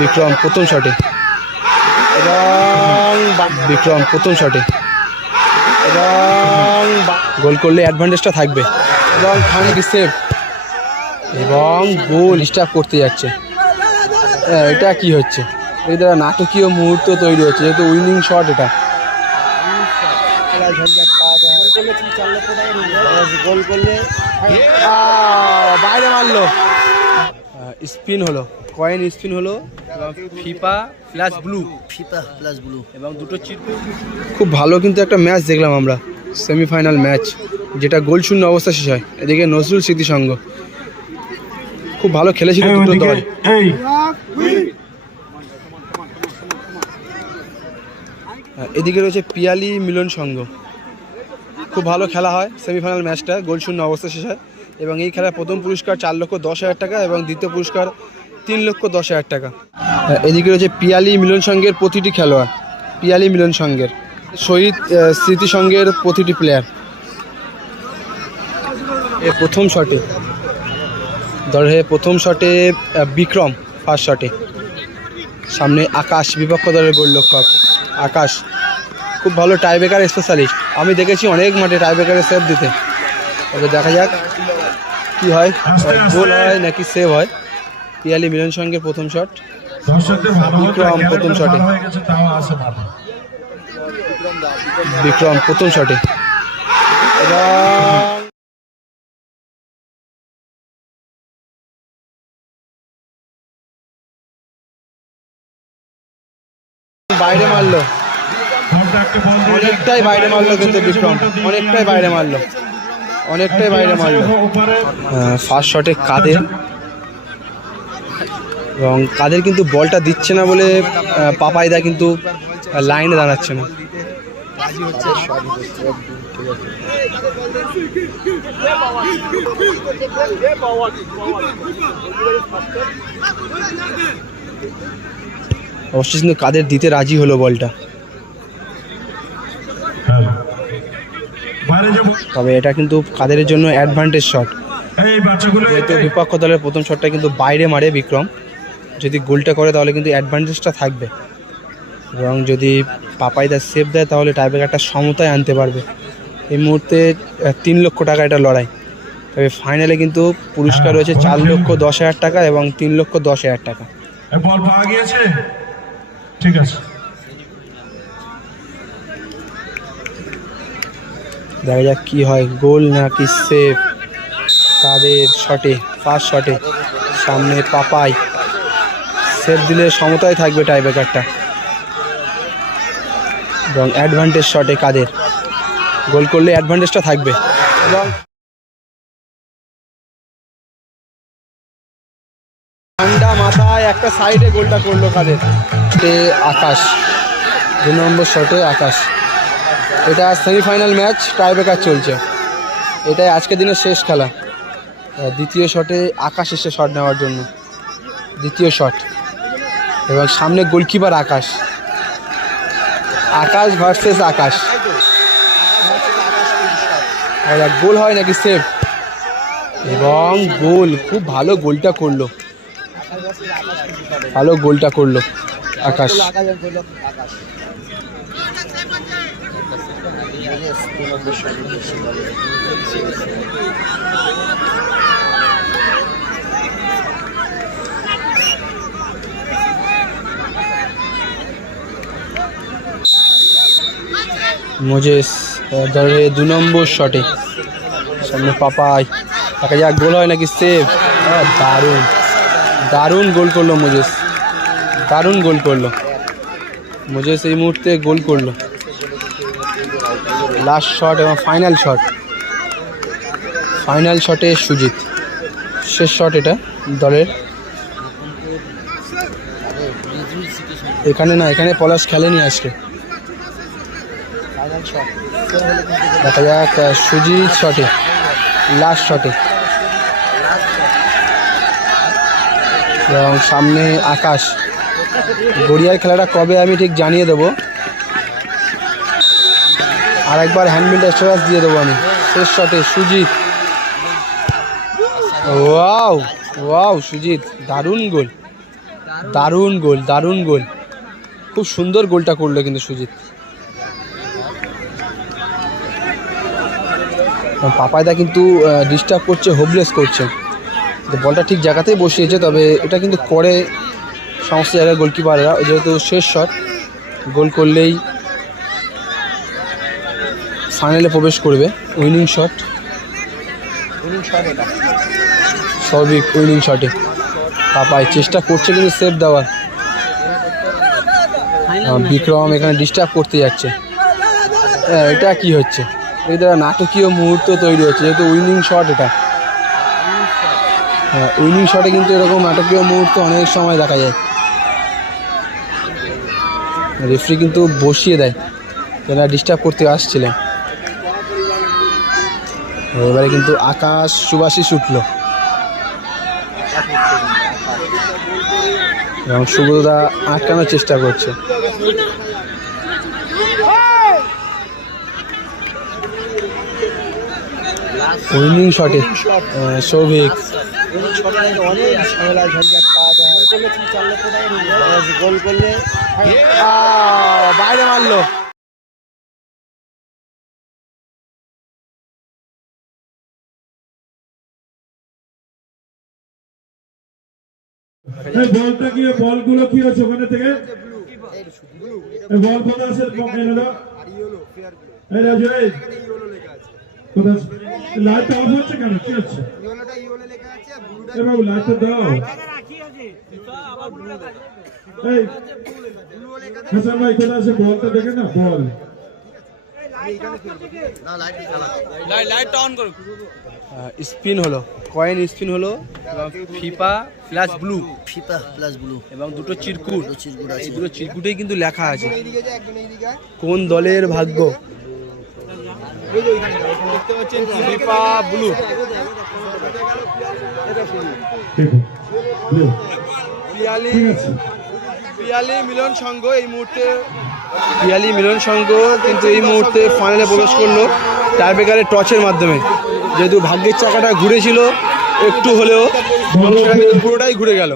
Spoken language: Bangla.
বিক্রম প্রথম শটে এবং বিক্রম প্রথম শটে এবং গোল করলে অ্যাডভান্টেজটা থাকবে এবং খানিক সেভ এবং গোল স্টার্ট করতে যাচ্ছে। এটা কি হচ্ছে? এটা নাটকীয় মুহূর্ত তৈরি হচ্ছে, যেহেতু উইনিং শট এটা। বাইরে মারলো, স্পিন হলো, কয়েন স্পিন হলো ফিফা প্লাস ব্লু এবং দুটো চিট। খুব ভালো কিন্তু একটা ম্যাচ দেখলাম আমরা, সেমিফাইনাল ম্যাচ, যেটা গোল শূন্য অবস্থা শেষ হয়। এদিকে নজরুল স্মৃতি সংঘ খুব ভালো খেলেছিল দুটো দল। এদিকে রয়েছে পিয়ালি মিলন সংঘ, খুব ভালো খেলা হয় সেমিফাইনাল ম্যাচটা, গোল শূন্য অবস্থা শেষ হয়। এবং এই খেলার প্রথম পুরস্কার 4,10,000 টাকা এবং দ্বিতীয় পুরস্কার 3,10,000 টাকা। এদিকে রয়েছে পিয়ালি মিলন সংঘের প্রতিটি খেলোয়াড়, পিয়ালি মিলন সংঘের, শহীদ স্মৃতি সংঘের প্রতিটি প্লেয়ার। প্রথম শটে দলের প্রথম শটে বিক্রম, ফার্স্ট শটে সামনে আকাশ, বিপক্ষ দলের গোলরক্ষক আকাশ খুব ভালো টাইব্রেকার স্পেশালিস্ট। আমি দেখেছি অনেক মাঠে টাইব্রেকারের সেভ দিতে। তবে দেখা যাক কি হয়, গোল হয় নাকি সেভ হয়। পিয়ালি মিলন সংঘের প্রথম শট, বিক্রম প্রথম শটে, বিক্রম প্রথম শটে এবং বাইরে মারলো, অনেকটাই বাইরে মারলো কিন্তু বিক্রম, অনেকটাই বাইরে মারলো, অনেকটাই বাইরে মারলো। ফার্স্ট শটে কাদের, এবং কাদের কিন্তু বলটা দিচ্ছে না বলে পাপাইদা কিন্তু লাইনে দাঁড়াচ্ছে না। অবশ্যই কিন্তু কাদের দিতে রাজি হলো বলটা, তবে এটা কিন্তু কাদের জন্য অ্যাডভান্টেজ শট, যেহেতু বিপক্ষ দলের প্রথম শটটা কিন্তু বাইরে মারে বিক্রম। যদি গোলটা করে তাহলে কিন্তু অ্যাডভান্টেজটা থাকবে, এবং যদি পাপাইদা সেভ দেয় তাহলে টাইব্রেকারটা সমতায় আনতে পারবে। এই মুহূর্তে 3 লক্ষ টাকা এটা লড়াই। তবে ফাইনালে কিন্তু পুরস্কার রয়েছে 4,10,000 টাকা এবং 3,10,000 টাকা। বল পাওয়া গিয়েছে, ঠিক আছে, দেখা যাক কি হয়, গোল নাকি সেভ। কাদের শটে, ফার্স্ট শটে সামনে পাপাই, সেভ দিলে সমতায় থাকবে টাইব্রেকারটা, এবং অ্যাডভান্টেজ শটে কাদের, গোল করলে অ্যাডভান্টেজটা থাকবে। এবং ঠান্ডা মাথায় একটা সাইডে গোলটা করলো কাদের, আকাশ 2 নম্বর শটে আকাশ। এটা সেমিফাইনাল ম্যাচ, টাইব্রেকার চলছে, এটাই আজকের দিনের শেষ খেলা। দ্বিতীয় শটে আকাশ এসে শট নেওয়ার জন্য, দ্বিতীয় শট, এবং সামনে গোলকিপার আকাশ, আকাশ ভার্সেস আকাশ। গোল হয় নাকি সেভ, এবং গোল, খুব ভালো গোলটা করলো, ভালো গোলটা করলো আকাশ। মোজেস দলের 2 নম্বর শটে সামনে পাপাই, দেখা যাক গোল হয় নাকি সেভ। দারুণ দারুণ গোল করলো মোজেস, দারুণ গোল করলো মোজেস, এই মুহূর্তে গোল করলো। লাস্ট শট এবং ফাইনাল শট, ফাইনাল শটে সুজিত, শেষ শট এটা দলের। এখানে না, এখানে পলাশ খেলেনি আজকে। দেখা যাক সুজিত শটে, লাস্ট শটে, এবং সামনে আকাশ। গড়িয়ার খেলাটা কবে আমি ঠিক জানিয়ে দেবো, আর একবার হ্যান্ডমিল স্ট্যাটাস দিয়ে দেবো আমি। শেষ শটে সুজিত, ওয়াও ওয়াও সুজিত, দারুণ গোল, দারুণ গোল, দারুণ গোল, খুব সুন্দর গোলটা করলো কিন্তু সুজিত। পাপায়দা কিন্তু ডিস্টার্ব করছে, হোপলেস করছে, বলটা ঠিক জায়গাতেই বসিয়েছে, তবে এটা কিন্তু করে সমস্ত জায়গায় গোলকিপাররা, যেহেতু শেষ শট, গোল করলেই ফাইনালে প্রবেশ করবে। উইনিং শট, সবই উইনিং শটে পাপাই চেষ্টা করছে কিন্তু সেভ দেওয়ার। বিক্রম এখানে ডিস্টার্ব করতে যাচ্ছে। এটা কি হচ্ছে? এটা নাটকীয় মুহূর্ত তৈরি হচ্ছে, যেহেতু উইনিং শট এটা। হ্যাঁ, উইনিং শটে কিন্তু এরকম নাটকীয় মুহূর্ত অনেক সময় দেখা যায়। রেফারি কিন্তু বসিয়ে দেয়, এরা ডিস্টার্ব করতে আসছিলেন। এবারে কিন্তু আকাশ সুভাষিস উঠল এবং সুব্রতদা আটকানোর চেষ্টা করছে। উইনিং শটে সৌভিক বাইরে মারলো। বলটা কি, বলগুলো কি হচ্ছে ওখানে থেকে? বল কোথা আছে? লাইটটা অফ হচ্ছে কেন? কি হচ্ছে? বাবু লাইটটা দাও। এই হাসান ভাই কোথা আছে? বলটা দেখে না, বল স্পিন হলো, কয়েন স্পিন হলো, ফিফা প্লাস ব্লু, এবং দুটো চিরকুট, এই দুটো চিরকুটেই কিন্তু লেখা আছে কোন দলের ভাগ্য। ফিফা ব্লু, পিয়ালি মিলন সংঘ এই মুহূর্তে, পিয়ালি মিলন সংঘ কিন্তু এই মুহূর্তে ফাইনালে প্রবেশ করলো টাইব্রেকারের টচের মাধ্যমে। যেহেতু ভাগ্যের চাকাটা ঘুরেছিল একটু হলেও, সেটা কিন্তু পুরোটাই ঘুরে গেল।